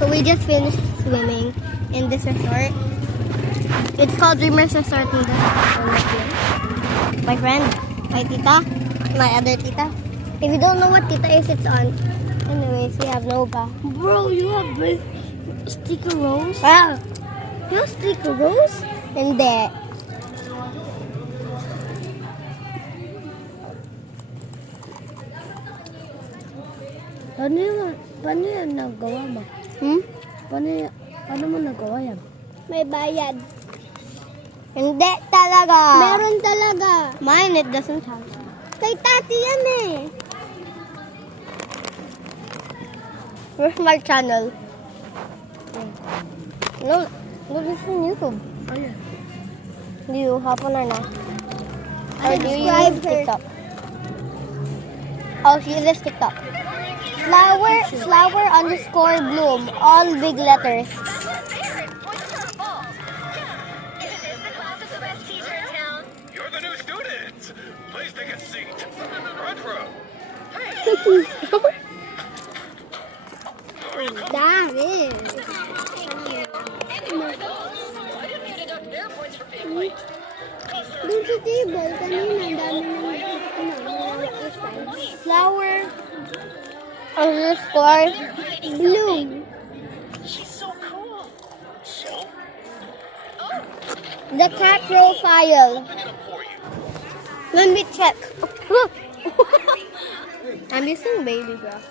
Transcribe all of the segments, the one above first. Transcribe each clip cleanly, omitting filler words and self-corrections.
So we just finished swimming in this resort. It's called Dreamers Resort in the my friend, my tita, my other tita. If you don't know what tita is, it's on. Anyways, we have Nova. Bro, you have big sticker rose? Wow. You have sticker rose? Hindi. Paano yan nagawa mo? Paano mo nagawa yan? May bayad. Hindi talaga. Meron talaga. Mine, it doesn't have. Kay tati yan eh. Where's my channel? No, this is on YouTube. Oh yeah. Do you have one or not? Or do you Subscribe use her. TikTok? Oh, she uses TikTok. Flower_bloom. All big letters. You're the new students. Please take a seat. Front row. Dami. Doon sa table, kanina, ang dami ng Flower_bloom. She's so cool. So? The cat profile. I'm gonna pour you. Let me check. I'm using baby girl.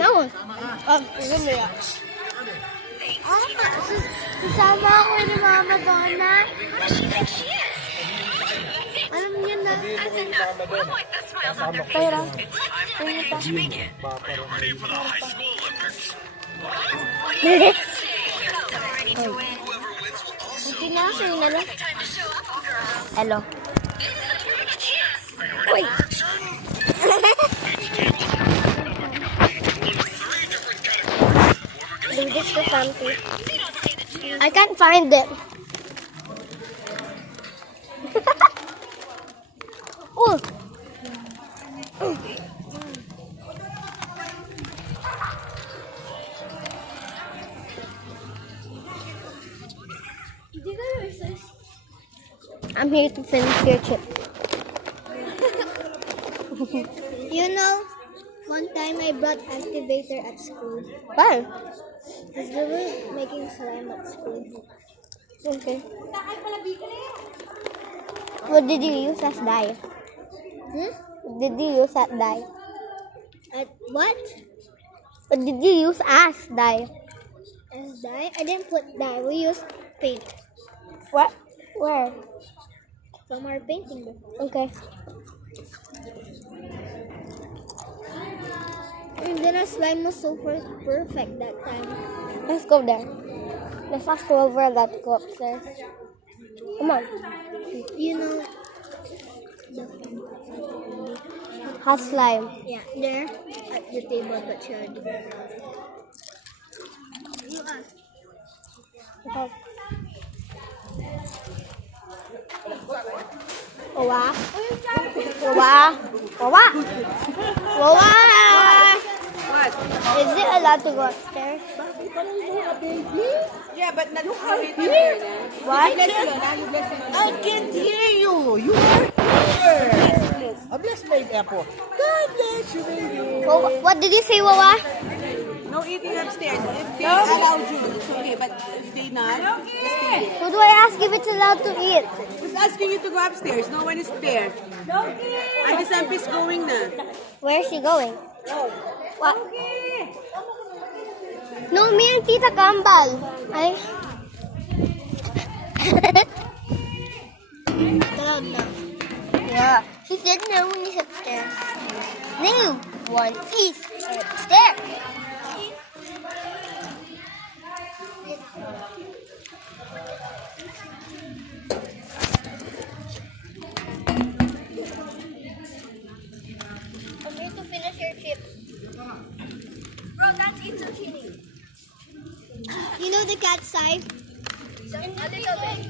No. Give me that. Kasama ako ni Mama Donna. Alam niya na. Pero, Ready for the high school Olympics. hindi na ako yung nalo. Hello. Wait. Do this for something. I can't find it. Oh. I'm here to finish your chip. You know, one time I brought activator at school. Fun. Because we were making slime at school. Okay. What did you use as dye? What did you use as dye? At what? What did you use as dye? As dye? I didn't put dye. We used paint. What? Where? From our painting book. Okay. And then our slime was so perfect that time. Let's go there. Let's ask Clover that go upstairs. Come on. You know, Hot slime. yeah, there at the table, but she already brought it. You ask. Okay. Wawa. Wawa. Wawa. Wawa. What? Is it allowed to go upstairs? Yeah, but not here. What? I can't hear you. You are here. Bless my apple. God bless you, baby. What did you say, Wawa? No eating upstairs. If they allow you, it's okay. But if they not, just stay there. Who do I ask if it's allowed to eat? Who's asking you to go upstairs? No one is there. Auntie Sampis going na. Where is she going? What? No, me and Tita Kambal. Ay. Cloud na. Yeah. She said no when he's upstairs. No. One is upstairs. I'm here to finish your chips. Bro, that's it zucchini. You know the cat side? A little bit.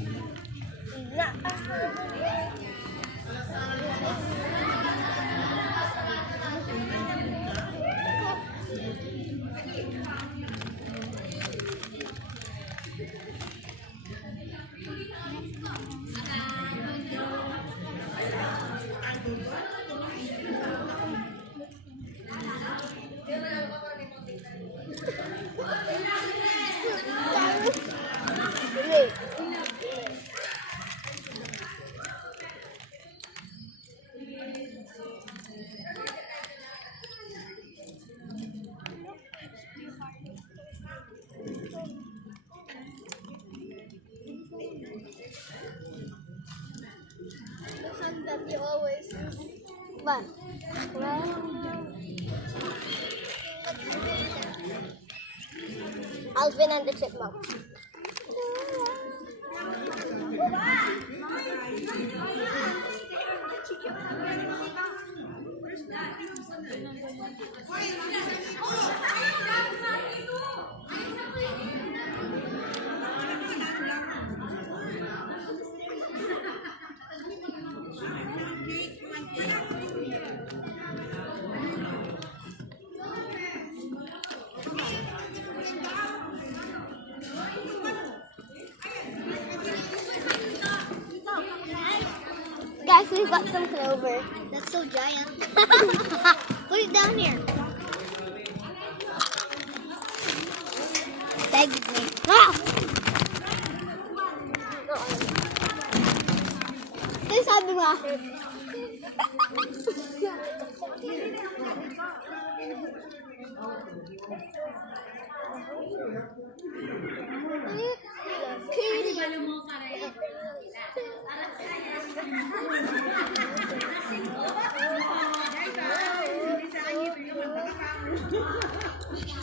What? Alvin and the Chipmunks. Guys, we've got some clover. That's so giant. Put it down here. Begged me. Ah! Ano sabi mo?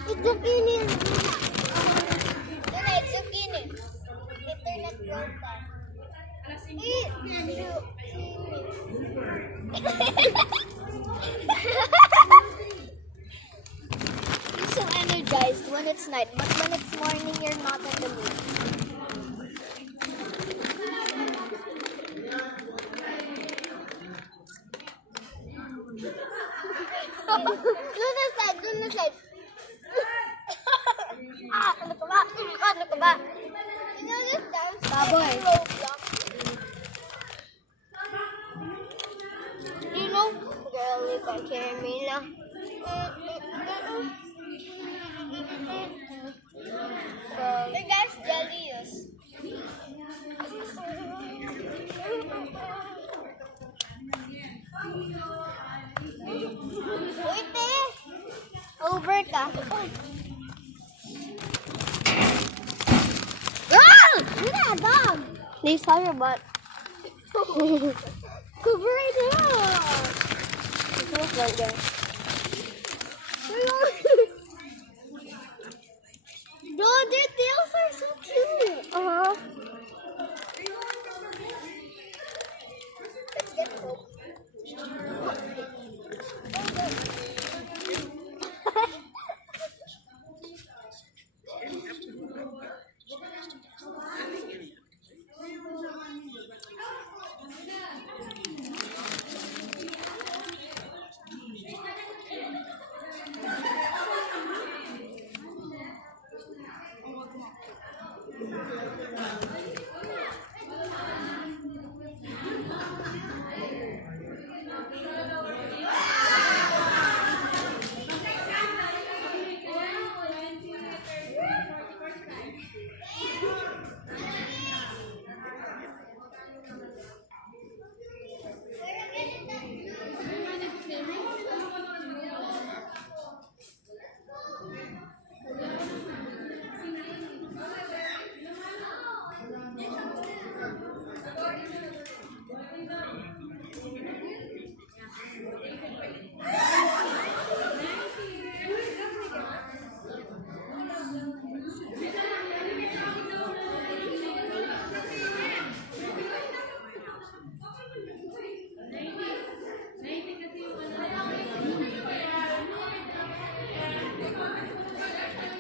It's zucchini. Yun ay, zucchini. Internet quota. You're so energized when it's night, but when it's morning, you're not in the mood. Doon na side. Ano ka ba? You know this dance? Baboy. Roblox. You know? Girl, you can hear me now. Hey guys, jellies. Uy, te! Over ka. Ah! Look at that dog! They saw your butt. Cover it up! It looks like that. Bro, their tails are so cute. Uh-huh. Let's get Coke.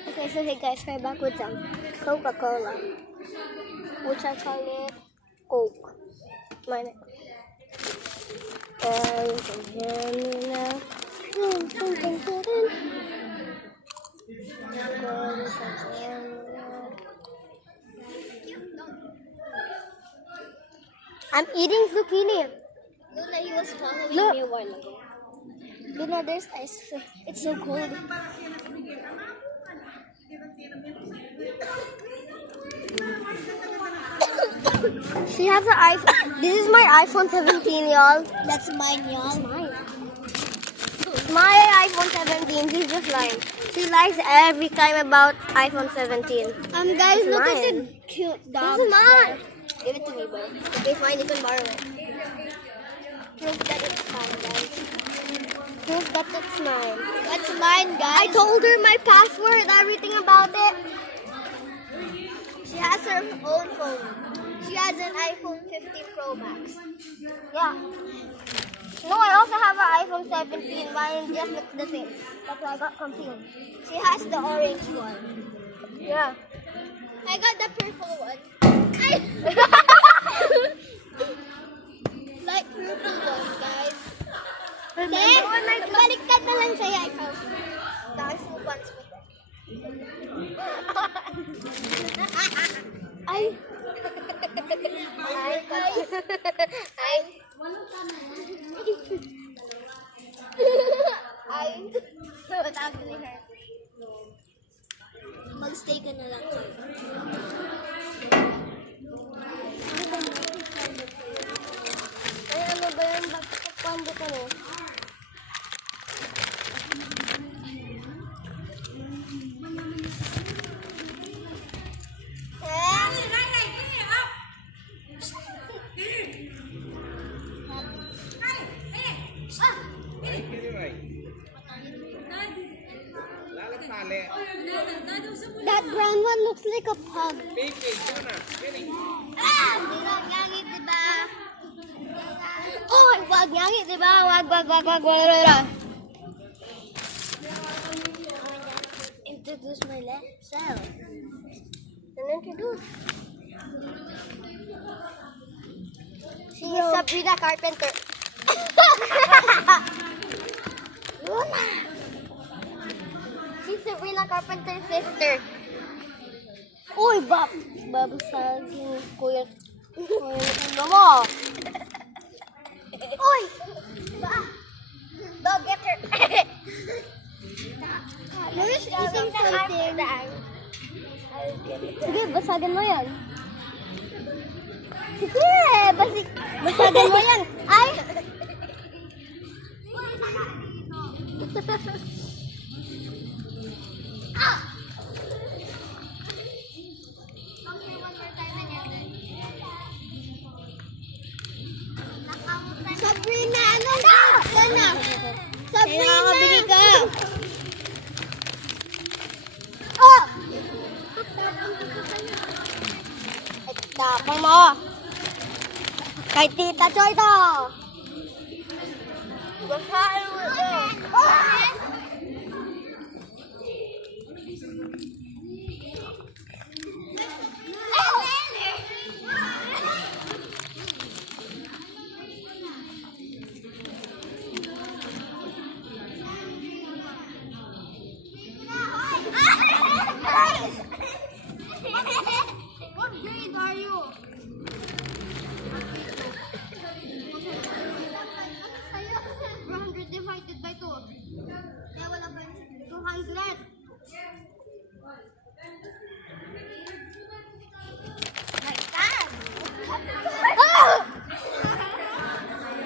Okay, so hey guys, we're back with some Coca-Cola, which I call it Coke. Mine. You can hear me now. I'm eating zucchini. Luna, he was following Look. me a while ago. Luna, there's ice cream. It's so cold. She has an iPhone. This is my iPhone 17, y'all. That's mine, y'all. Mine. My iPhone 17. She's just lying. She lies every time about iPhone 17. Guys, look at mine. the cute This dog. is mine. Give it to me, bro. Okay, fine. You can borrow it. Proof that it's mine, guys. proof that it's mine. That's mine, guys. I told her my password, everything about it. She has her own phone. She has an iPhone 15 Pro Max. Yeah. No, I also have an iPhone 17. Mine just looks the same. That's why I got confused. She has the orange one. Yeah. I got the purple one. Light purple one, guys. Baliktad na lang sa'yo, ikaw. Guys, move on. Ay. Ay, guys. Ay. Ay. What actually hurt? Magstay ka na lang. Ay, ano ba yan? Bakit kwando ka no? That brown one looks like a pug. Ngangit, diba? Oh, wag nyangit, di ba? Wag. Introduce myself. Introduce. She is Sabrina Carpenter. She's Sabrina Carpenter's sister. Uy, babasagin ko yan. Ano mo? Oy! Dog, get her. You're eating something. Sige, basagan mo yan. Sige, basagan mo yan. Ay! Sabrina, anong ka na? Sabrina! Nakakabili ka. Oh! Tapang mo. Kay Tita Choy to. Basahin mo ito. What grade are you? Divided by 2. Kaya wala pa 200. My God!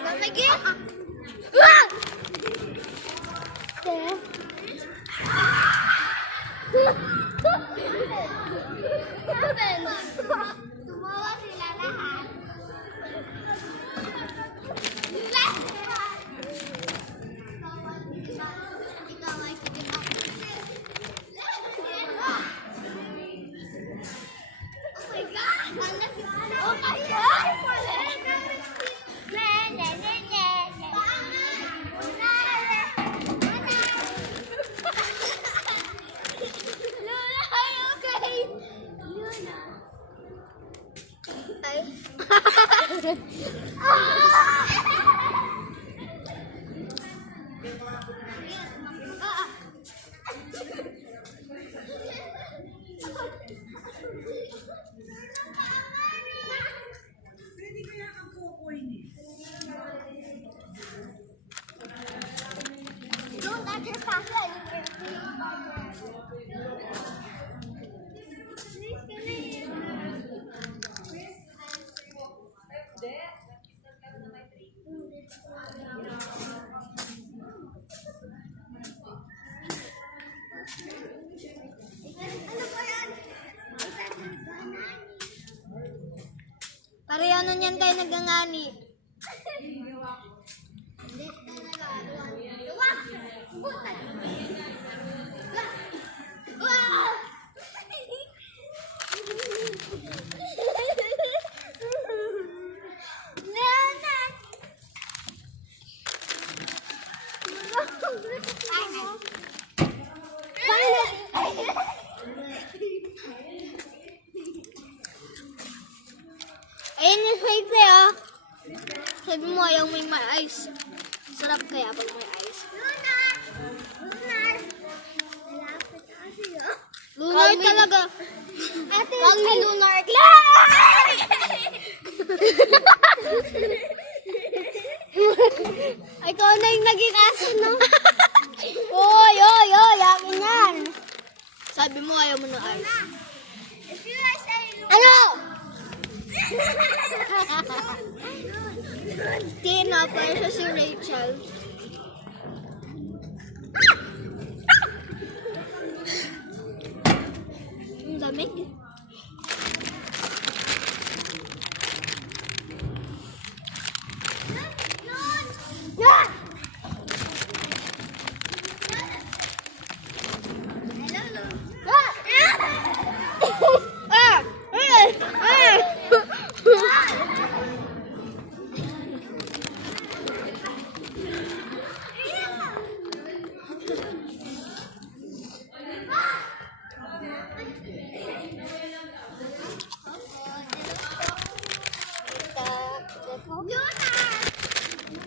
Namigil! Tumawa sila lahat. Ikaw ay kinimak. Oh my God! Oh my God! Lola, are you okay? Lola. Don't let your password. Pareho na niyan kayo nagangani. Hindi talaga. Ayun yung side ah. Sabi mo ayaw may ice. Sarap kaya pag may ice. Lunar talaga. Call me Lunar. Ikaw na yung naging aso, no? Oy, yakin yan. Sabi mo ayaw mo ng ice. Ano? Tina, para siya si Rachel. Ang lamig.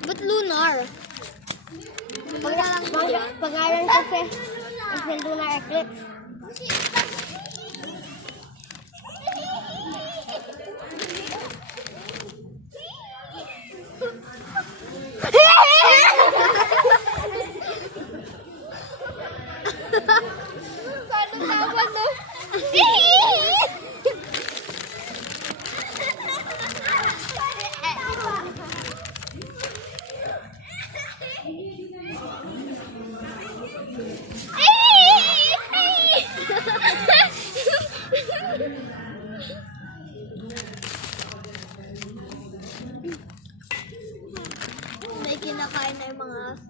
Ba't lunar? Pangalan kasi is the lunar eclipse. May kinakain na yung mga aso.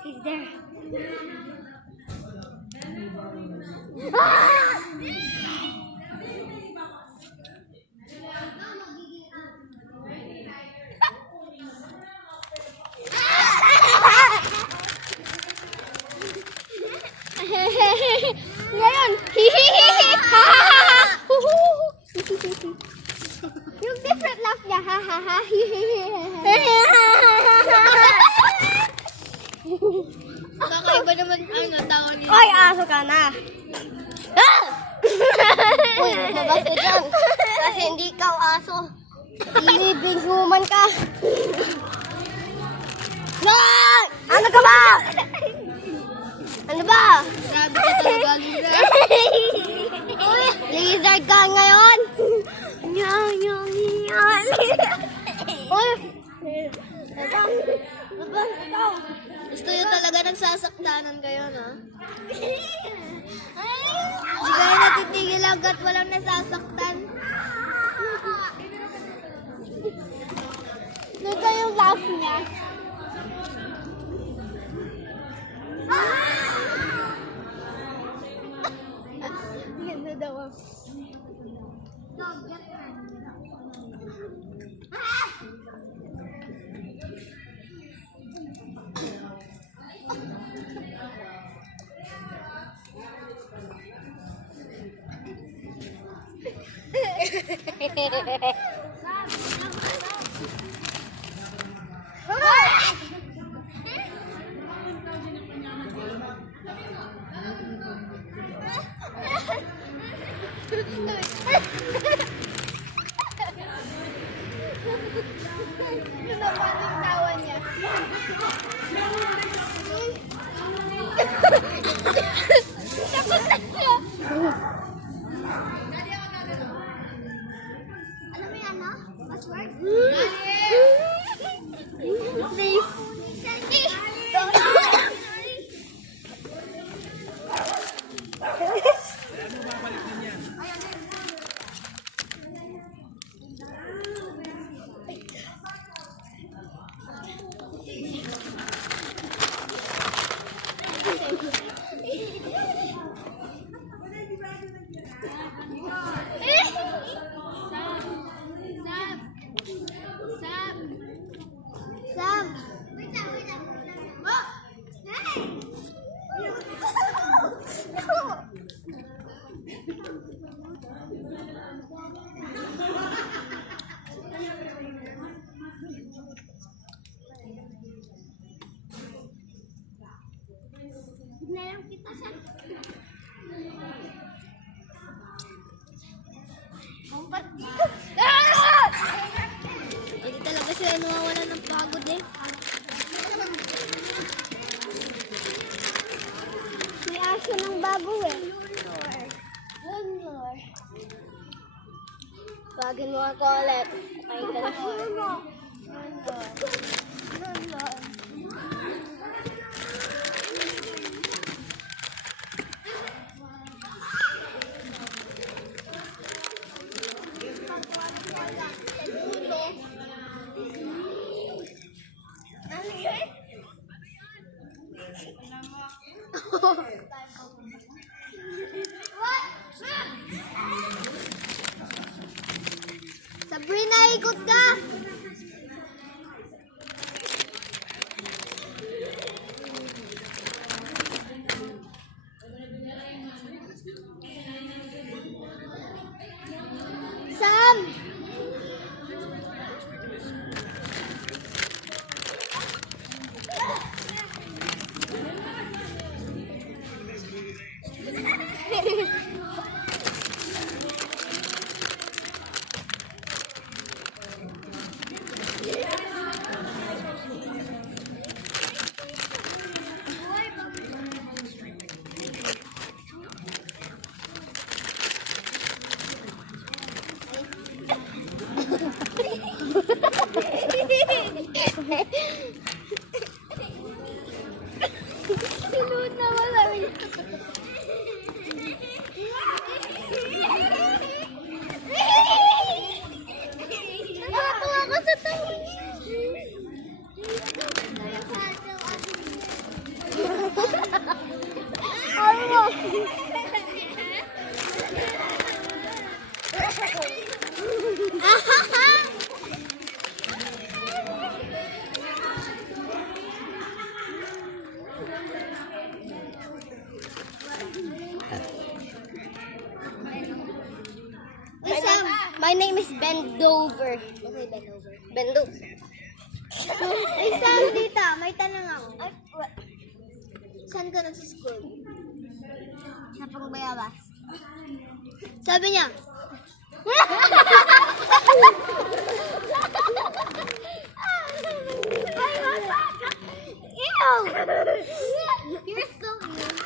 He's there. Ngayon, Yung different laugh niya, ha ha ha. kakaiba naman ano tao niya. Oy, aso ka na. Uy, labas ka dyan. Kasi hindi ikaw aso. Living human ka. No! Ano ka ba? Ano ba? Grabe ka talaga, Luna. Lizard ka ngayon? Nyan. Uy! Ikaw. Gusto nyo talaga nagsasaktanan kayo, no? Hindi kayo natitigil hanggat walang nasasaktan. Ito yung laugh niya. Ganda daw. Ano naman yung tawa niya? Takot na siya. Alam mo yan, no? Password? Please. Hindi talaga sila nawawala ng pagod eh. May aso ng bago eh. Pagin mo ako ulit. Ay, talaga. Sabrina, ikot ka! Sam! Sinuot na wala. Nakatuwa ko sa tawa niya. Ano? Sam, my name is Bendover. Okay, Bendover. Bendover. Ay, Sam, dita. May tanong ako. Saan ka nag-school? Sa Pangbayabas. Sabi niya, Ew! You're so mean.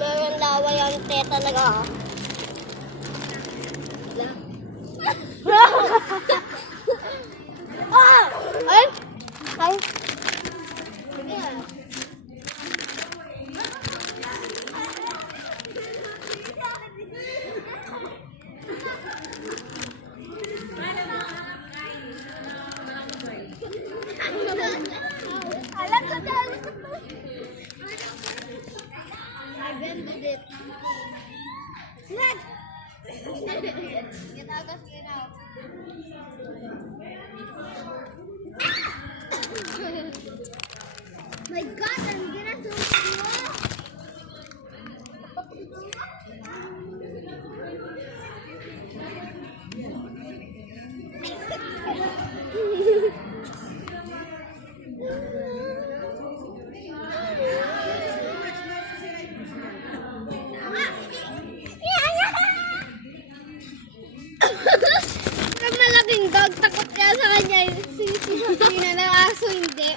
meron lawa yan, te talaga. Ay! Ay! Alam ko na, alam ko na. I bended it. Ginagas, ginagas. My God, I'm gonna do slow. Pag malaking dog, takot kaya sa kanya. Sinisina ng aso, hindi.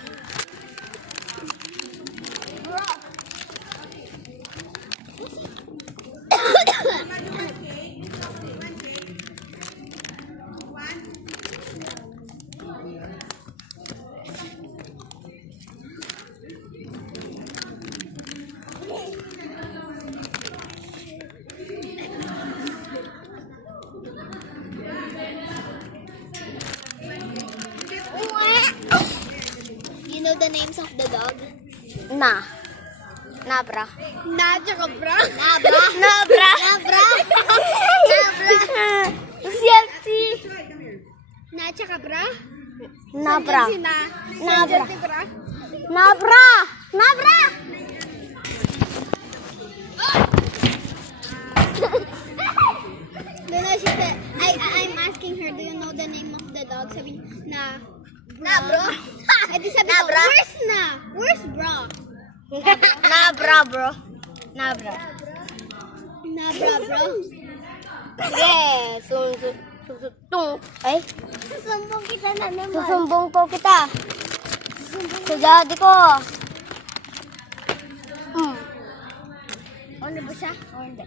You know the names of the dog? Na. Nabra. Na, tsaka bra. Nabra. Nabra. Nabra. Nabra. Siya, si. Na, tsaka bra. Nabra. Na. Nabra. Nabra! Nabra! No, she said, I'm asking her, do you know the name of the dog? Sabi niya, na bro. Eh di sabi ko, where's na? Where's bro? Nabra, bro. Nabra. Na bro. Sige. Ay, Susumbong kita na naman. susumbong ko kita. Sa daddy ko. Ano ba siya? O hindi?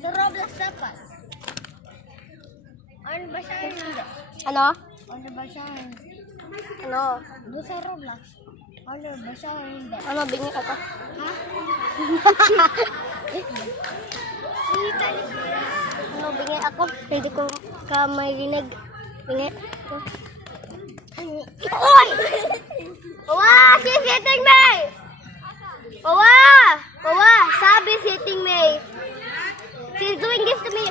Sa Roblox dapat. Ano ba siya? Hindi. Ano? Ano ba siya? Ano? Doon sa Roblox. Ano ba siya? Hindi. Ano, bingi ka to? Ha? Ano, bingi ako? Hindi ko ka marinig. Bingi. Oy! Wawa! She's hitting me! Wawa! Wawa! Sabi hitting me. She's doing this to me.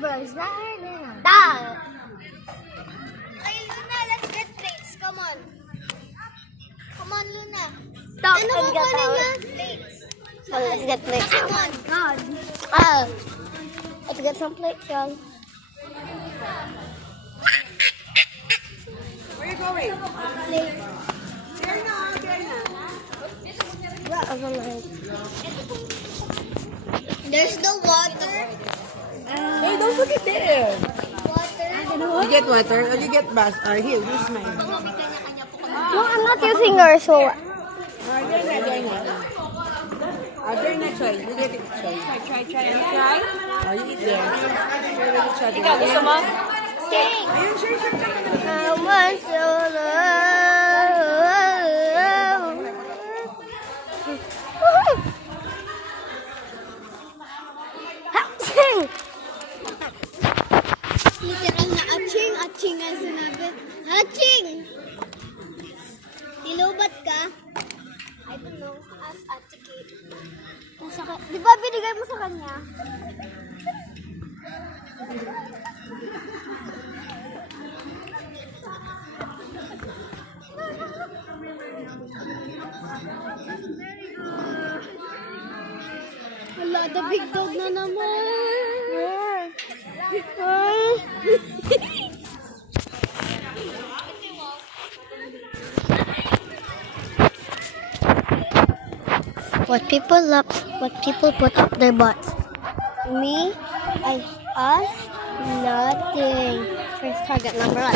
Bro, is that her na? Dang! Ay, Luna, let's get plates. Come on. Come on, Luna. Stop Ano and mo get kunin out. niya? Plates. So let's get plates. Come on. God. Let's get some plates, y'all. Where you going? Plates. There na, there na. There's the water. Hey, don't forget there. Water. You get water or you get bus? Here, use mine. No, I'm not using yours, so... There na, there na. There na, try. You get it, try. Try. You eat there. Ikaw, gusto mo? Ayun, sure. I want your love. Literal na aching ang sinabi. Aching! Nilubat ka? I don't know. Ask Ate Kate. Di ba binigay mo sa kanya? Wala, the big dog na naman. What people put up their butts. Me, us, nothing. First target number 1.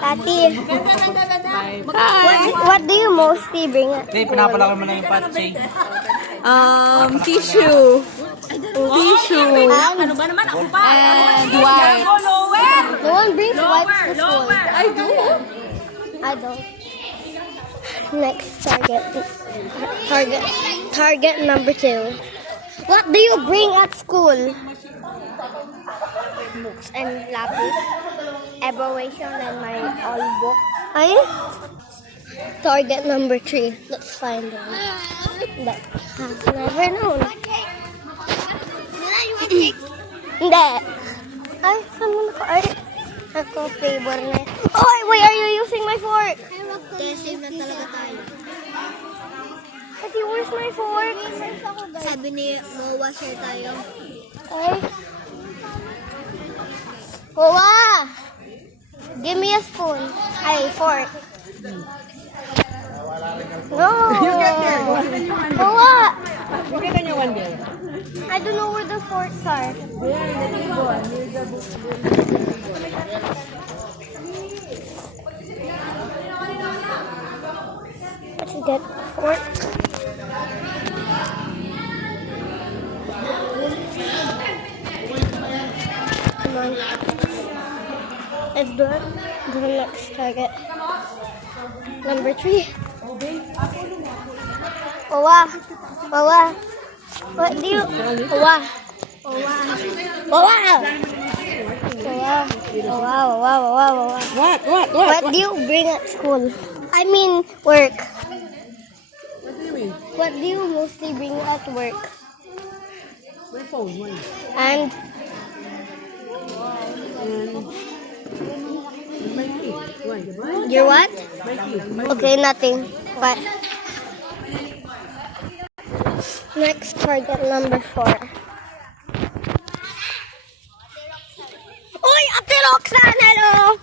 Tati, what do you mostly bring? Hindi, pinapalaki mo lang yung patsi. Tissue. Tissue. And And white. no one brings wipes to school. I do. I don't. Next target. Target number 2. What do you bring at school? Books and lapis. Evaluation and my all book. Ay? Target number 3. Let's find them. That have never known. Hindi. Ay, saan mo naka... Ay, ako favor na. Oh, why are you using my fork? Save na talaga tayo. Ati, where's my fork? Sabi ni Mowa, share tayo. Ay. Wawa! Give me a spoon. Ay, fork. No! Wawa! You get on your one there. I don't know where the forks are. Let's get fork. Come on. Let's do it. The next target. Number 3. Wawa. Wawa. What do you... Wawa. Wawa. Wawa. Wawa. Wawa. Wawa. Wawa. What? What do you bring at school? I mean work. What do you mean? What do you mostly bring at work? My phone, one. And And my key. One, diba? your what? My key. Okay, nothing. But next target number 4. Oy, Ate Roxanne, hello!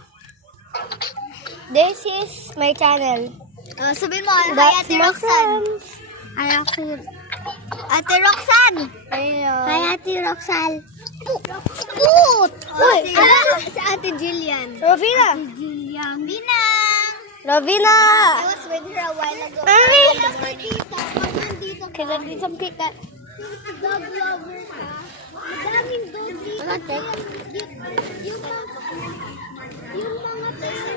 This is my channel. Sabihin mo, hi That's Ate my Roxanne. friends. Hi, Roxanne. Ate Roxanne. Hello. Hi Ate Roxanne. Poot! Uy, Si Ate Jillian. Rovina! Jillian. Binang. Rovina! I was with her a while ago. Ay! Nandito ka. Kailan din sa pika? Dog lover ka. Madaming dog dito. Wala, check. Yung mga tayo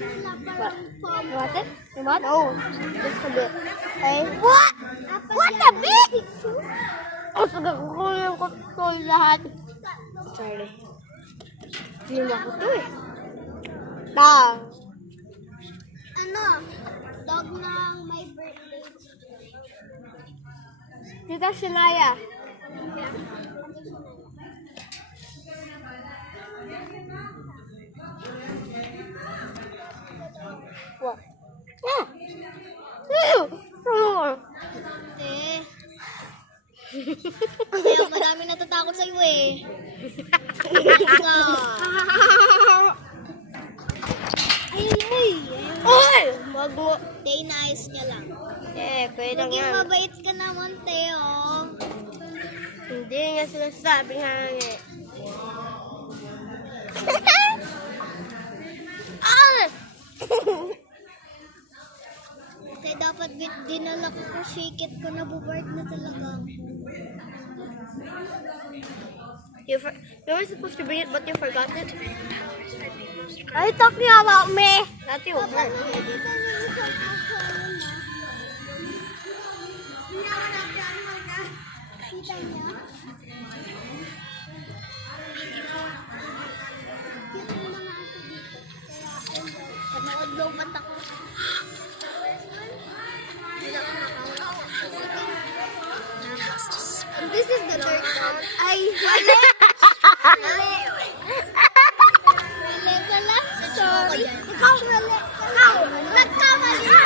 nila parang pom. You want it? You want? No. Just a bit. Okay. What? What a bit? Oh, saga ko yung control lahat. Sorry. Hindi mo ako to eh. Ta. Ano? Dog ng my birthday. Tita Shania. What? Yeah. Eh. Kaya madami natatakot sa'yo eh. Ay, ay. Oy! Wag mo. Stay nice ka lang. Eh, pwede lang Naging yan. mabait ka naman, Teo. Hindi nga sinasabi nga eh. Ah! Kaya dapat dinala ko kung shake it ko, nabubart na talaga. You were supposed to bring it, but you forgot it. Are you talking about me? Not you. Papa, nakikita niyo yung isang Kita niya? Yung mga aso dito. Kaya, ayun daw. Panood-lobat ako. This is the third one. Ay, mali! Mali! Mali pala. Sorry. Ikaw mali. Ikaw! Nagkamali ka!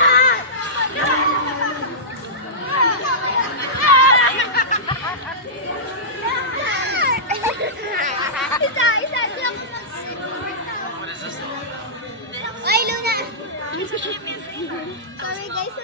Isa. Di ako Ay, Luna! Sorry guys.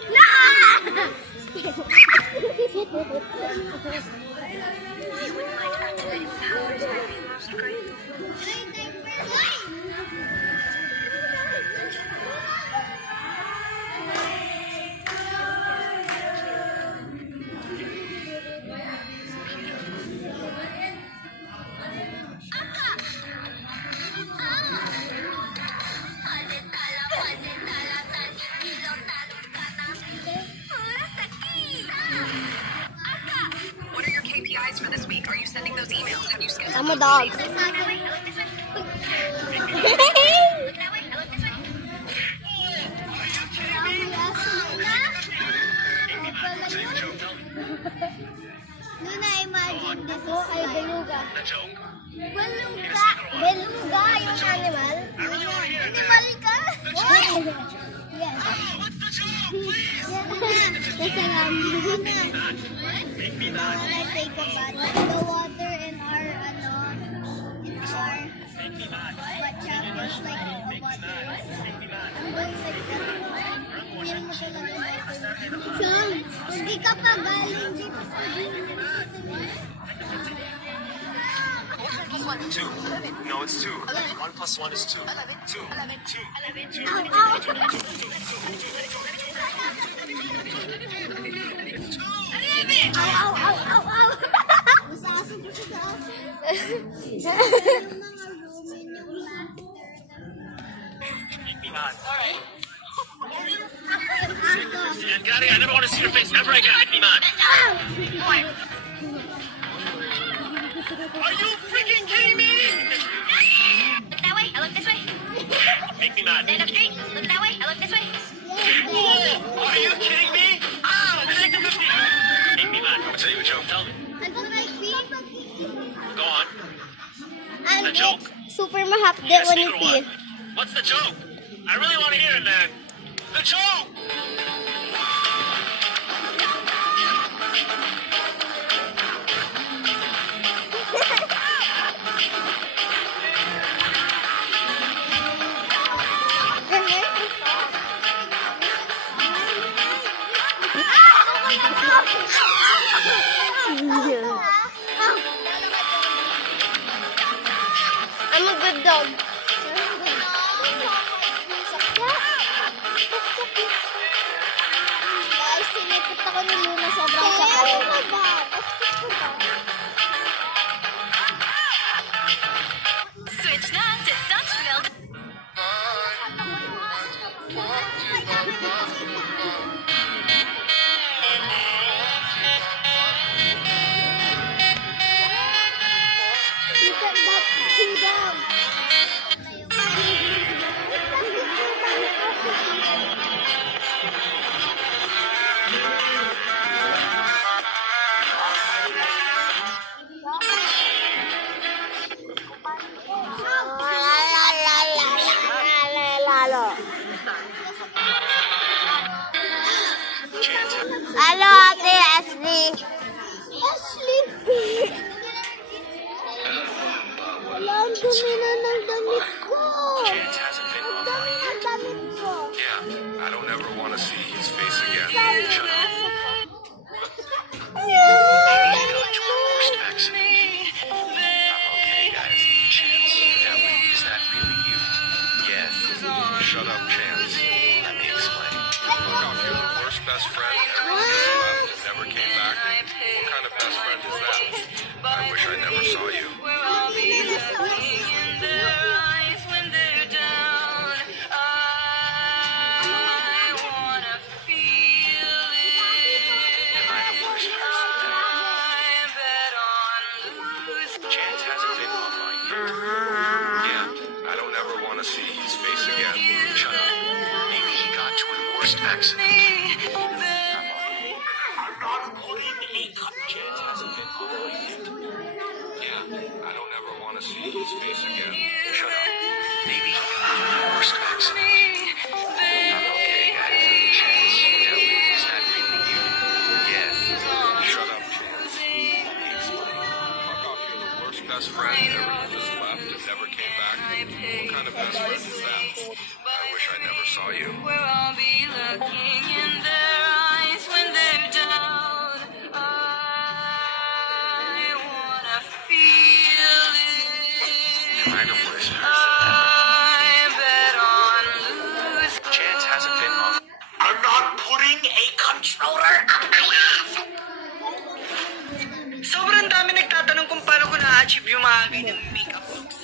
What are your KPIs for this week? Are you sending those emails? Have you scheduled? I'm a dog. Luna, imagine this is Ay, beluga. A joke? Beluga! Beluga yung animal? Animal ka? Yes. What's the joke, please? Kasi nga, Luna, Make me not. when I take a bath, the water in our, in our butt check is like a water. I'm going like that. Feel mo talaga water. Siyang, hindi ka pa galing dito sa gym. 2. No, it's 2. 1 plus 1 is 2. 2. 2. 2. Ow, ow! Ow, ow, ow, ow, ow! Masasag ko siya sa aso. Yung mga room, yun yung master. Make me not. Ako yung aso. Yeah, get out of here. I never want to see your face ever again. Make me not. Are you freaking kidding me? Look that way. I look this way. Make me not. Stand up straight. Look that way. I look this the joke? It's super mahapde when you pee. What's the joke? I really want to hear it, man. The joke! I'm a good dog. Guys, sinipot ako ni Luna sobrang sakit. Switch na to Dutch Mill. Look at that freedom. Hello, Ate Ashley. Ashley! Wala, ang dumi na ng damit ko. Chance hasn't been Ang dami ng damit ko. Yeah, I don't ever want to see his face again. Shut up. Respects me. I'm okay, guys. Chance, is that really you? Yes. Shut up, Chance. Let me explain. Fuck off, you're the worst best friend ever left and never came back. What kind of best friend is that? I wish I never saw you. Am I the worst person ever? Chance hasn't been online yet. Yeah, I don't ever want to see his face again. Shut up. Maybe he got to a worst accident. I'm not putting a cut. Chance hasn't been online yet. Yeah, I don't ever want to see his face again. Shut up. Maybe he got to a worst accident. I'm okay, guys. Chance, is that really you? Yes. Shut up, Chance. Let me explain. Fuck off, you're the worst best friend ever just left and never came back. What kind of best friend is that? I wish I never saw you. Where I'll be looking in their eyes when they're down. I wanna feel it. Am I the worst person ever? I bet on lose. Chance hasn't been on. I'm not putting a controller up my ass! Sobrang dami nagtatanong kung paano ko na-achieve yung mga ganyang makeup looks.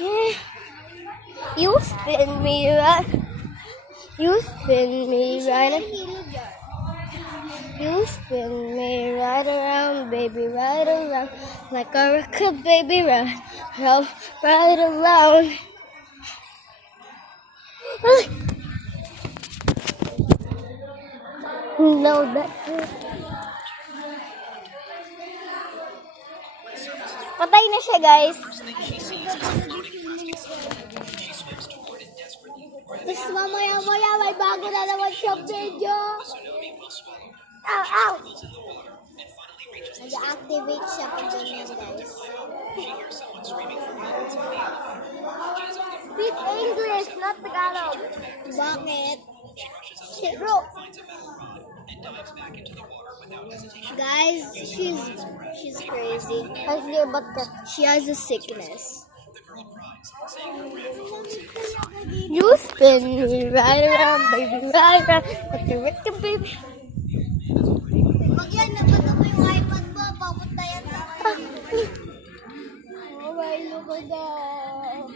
You spin me right. You spin me right. You spin me right around, baby, right around, like a record, baby, right around, right around. No, that. Patay na siya, guys. Tapos mamaya-maya may bago na naman siyang video. Ow, ow! Nag-activate siya pag ganyan, guys. Speak English, not Tagalog. Bakit? Bro. Guys, she's crazy. Ashley, ba't ka? She has a sickness. You spin me right around, baby, right around, like a record, baby. Pag yan, nabato mo yung iPad mo, papunta yan sa akin. Oh, may luko daw.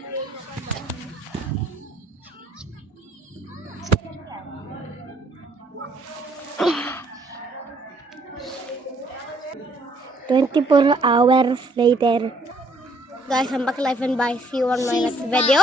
24 hours later. Guys, I'm back live and bye. See you on my next video.